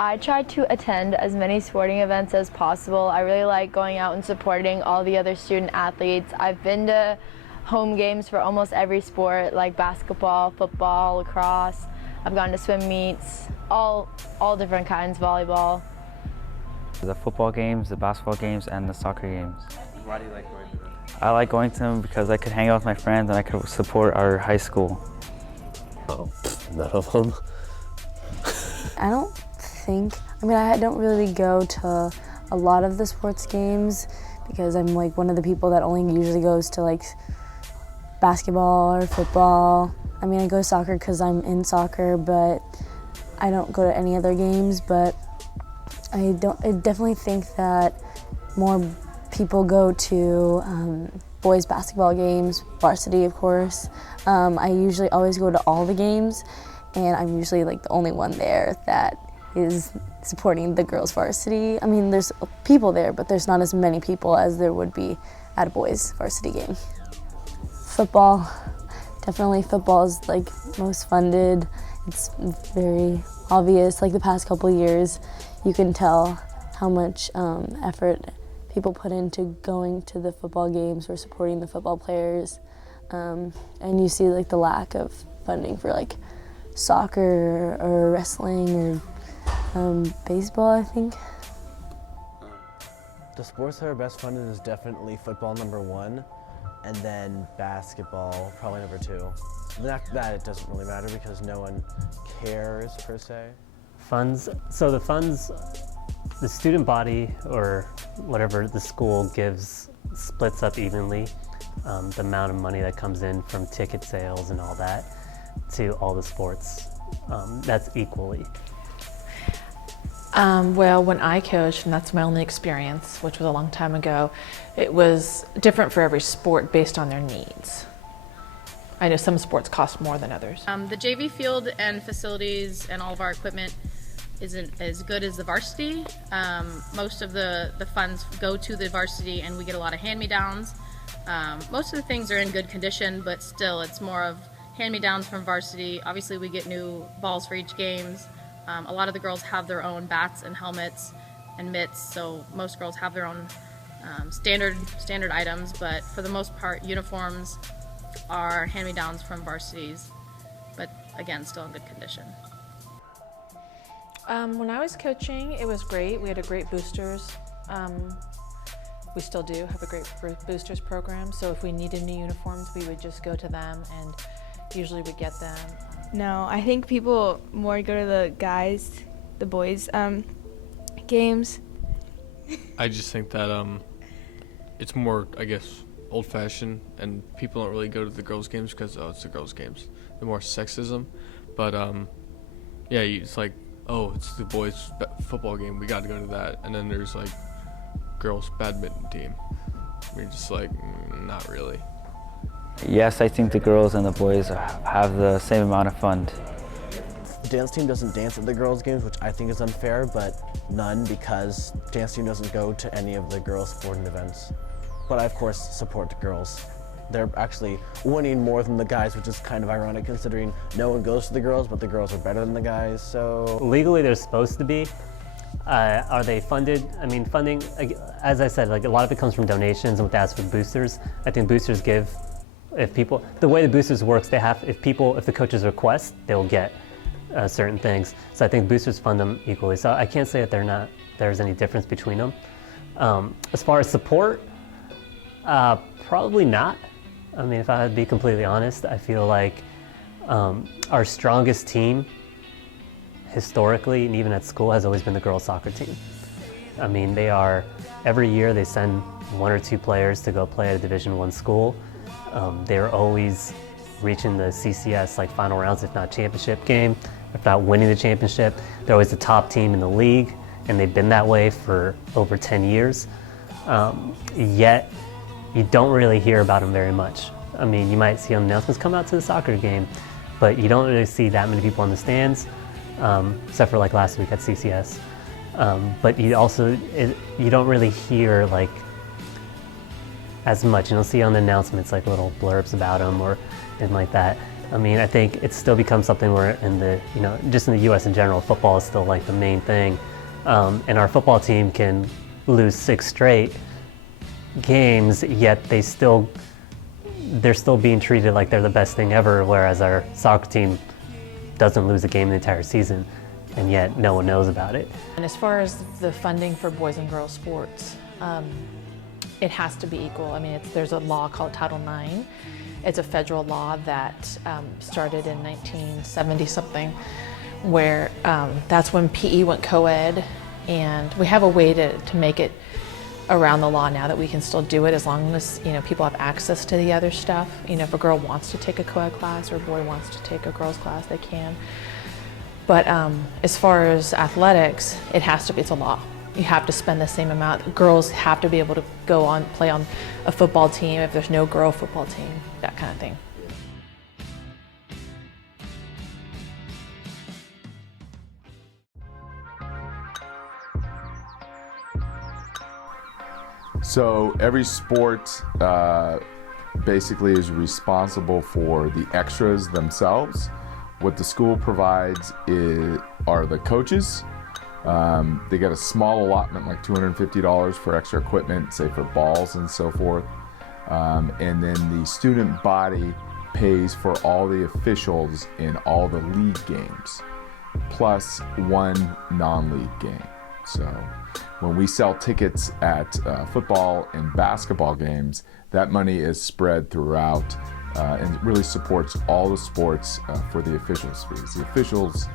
I try to attend as many sporting events as possible. I really like going out and supporting all the other student athletes. I've been to home games for almost every sport, like basketball, football, lacrosse. I've gone to swim meets, all different kinds, volleyball. The football games, the basketball games, and the soccer games. Why do you like going to them? I like going to them because I could hang out with my friends and I could support our high school. Oh, none of them. I don't really go to a lot of the sports games because I'm like one of the people that only usually goes to like basketball or football. I mean, I go to soccer because I'm in soccer, but I don't go to any other games. But I definitely think that more people go to boys basketball games, varsity of course. I usually always go to all the games, and I'm usually like the only one there that is supporting the girls varsity. I mean, there's people there, but there's not as many people as there would be at a boys varsity game. Football, definitely football is like most funded. It's very obvious, like the past couple years, you can tell how much effort people put into going to the football games or supporting the football players. And you see like the lack of funding for like soccer or wrestling or baseball, I think. The sports that are best funded is definitely football #1, and then basketball probably #2. Then after that, it doesn't really matter because no one cares per se. Funds. So the funds, the student body or whatever the school gives splits up evenly. The amount of money that comes in from ticket sales and all that to all the sports, that's equally. Well, when I coached, and that's my only experience, which was a long time ago, it was different for every sport based on their needs. I know some sports cost more than others. The JV field and facilities and all of our equipment isn't as good as the varsity. Most of the funds go to the varsity, and we get a lot of hand-me-downs. Most of the things are in good condition, but still it's more of hand-me-downs from varsity. Obviously we get new balls for each games. A lot of the girls have their own bats and helmets and mitts, so most girls have their own standard items, but for the most part uniforms are hand-me-downs from varsities, but again still in good condition. When I was coaching, it was great. We had a great boosters. We still do have a great boosters program, so if we needed new uniforms, we would just go to them and usually we get them. No, I think people more go to the boys games. I just think that it's more, I guess, old-fashioned, and people don't really go to the girls' games because it's the girls' games. The more sexism, but yeah, it's like, oh, it's the boys' football game, we got to go to that, and then there's like girls' badminton team. We're just like, not really. Yes, I think the girls and the boys have the same amount of fund. The dance team doesn't dance at the girls' games, which I think is unfair, but none because dance team doesn't go to any of the girls' sporting events. But I, of course, support the girls. They're actually winning more than the guys, which is kind of ironic considering no one goes to the girls, but the girls are better than the guys, so. Legally, they're supposed to be. Are they funded? I mean, funding, as I said, like a lot of it comes from donations, and with that, for boosters. I think boosters give, if people, the way the boosters works, they have, if the coaches request, they'll get certain things. So I think boosters fund them equally. So I can't say that there's any difference between them. As far as support, probably not. I mean, if I had to be completely honest, I feel like our strongest team historically and even at school has always been the girls soccer team. I mean, every year they send 1 or 2 players to go play at a Division I school. They're always reaching the CCS like final rounds, if not championship game, if not winning the championship. They're always the top team in the league, and they've been that way for over 10 years. Yet, you don't really hear about them very much. I mean, you might see announcements come out to the soccer game, but you don't really see that many people on the stands, except for like last week at CCS. But you don't really hear like as much. You don't see on the announcements like little blurbs about them or anything like that. I mean, I think it's still become something where in the, just in the U.S. in general, football is still like the main thing. And our football team can lose 6 straight games, yet they're still being treated like they're the best thing ever, whereas our soccer team doesn't lose a game the entire season, and yet no one knows about it. And as far as the funding for boys and girls sports, it has to be equal. I mean, there's a law called Title IX. It's a federal law that started in 1970 something, where that's when PE went co-ed, and we have a way to make it around the law now that we can still do it as long as people have access to the other stuff. If a girl wants to take a co-ed class or a boy wants to take a girls class, they can. But as far as athletics, it's a law. You have to spend the same amount. Girls have to be able to go on, play on a football team if there's no girl football team, that kind of thing. So every sport basically is responsible for the extras themselves. What the school provides are the coaches. They get a small allotment, like $250 for extra equipment, say for balls and so forth. And then the student body pays for all the officials in all the league games, plus one non-league game. So when we sell tickets at football and basketball games, that money is spread throughout and really supports all the sports for the officials' fees. The officials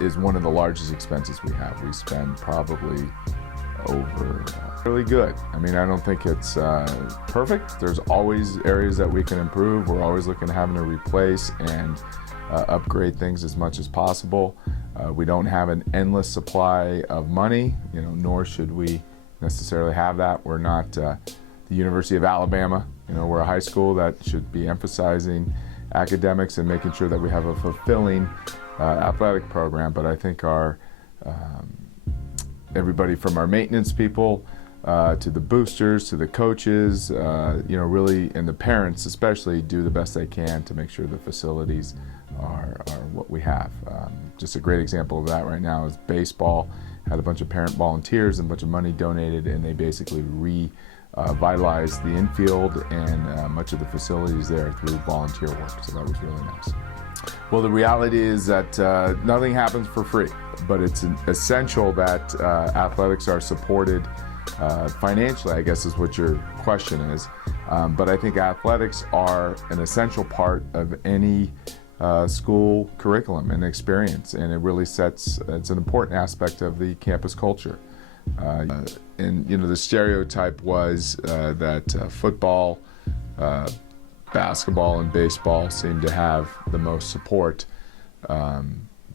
is one of the largest expenses we have. We spend probably over really good. I mean, I don't think it's perfect. There's always areas that we can improve. We're always looking at having to replace and upgrade things as much as possible. We don't have an endless supply of money, nor should we necessarily have that. We're not the University of Alabama. We're a high school that should be emphasizing academics and making sure that we have a fulfilling athletic program. But I think our everybody from our maintenance people to the boosters to the coaches, really, and the parents especially, do the best they can to make sure the facilities are what we have. Just a great example of that right now is baseball. Had a bunch of parent volunteers and a bunch of money donated, and they basically revitalized the infield and much of the facilities there through volunteer work. So that was really nice. Well, the reality is that nothing happens for free, but it's essential that athletics are supported financially, I guess is what your question is. But I think athletics are an essential part of any school curriculum and experience, and it really it's an important aspect of the campus culture. And the stereotype was that football, basketball, and baseball seem to have the most support,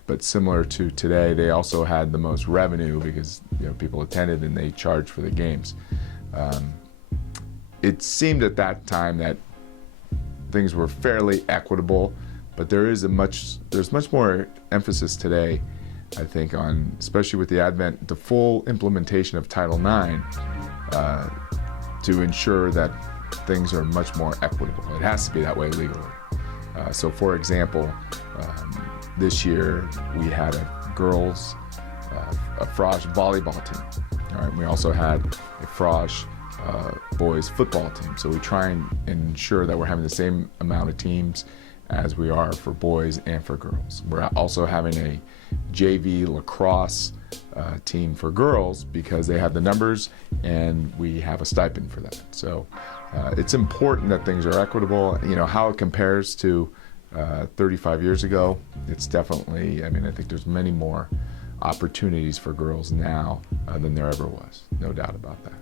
but similar to today, they also had the most revenue because people attended and they charged for the games. It seemed at that time that things were fairly equitable, but there's much more emphasis today, I think, on, especially with the full implementation of Title IX, to ensure that things are much more equitable. It has to be that way legally. So for example, this year we had a girls, a Frosh volleyball team. All right, we also had a Frosh boys football team. So we try and ensure that we're having the same amount of teams as we are for boys and for girls. We're also having a JV lacrosse team for girls because they have the numbers and we have a stipend for that. So it's important that things are equitable. How it compares to 35 years ago, it's definitely, I think there's many more opportunities for girls now than there ever was. No doubt about that.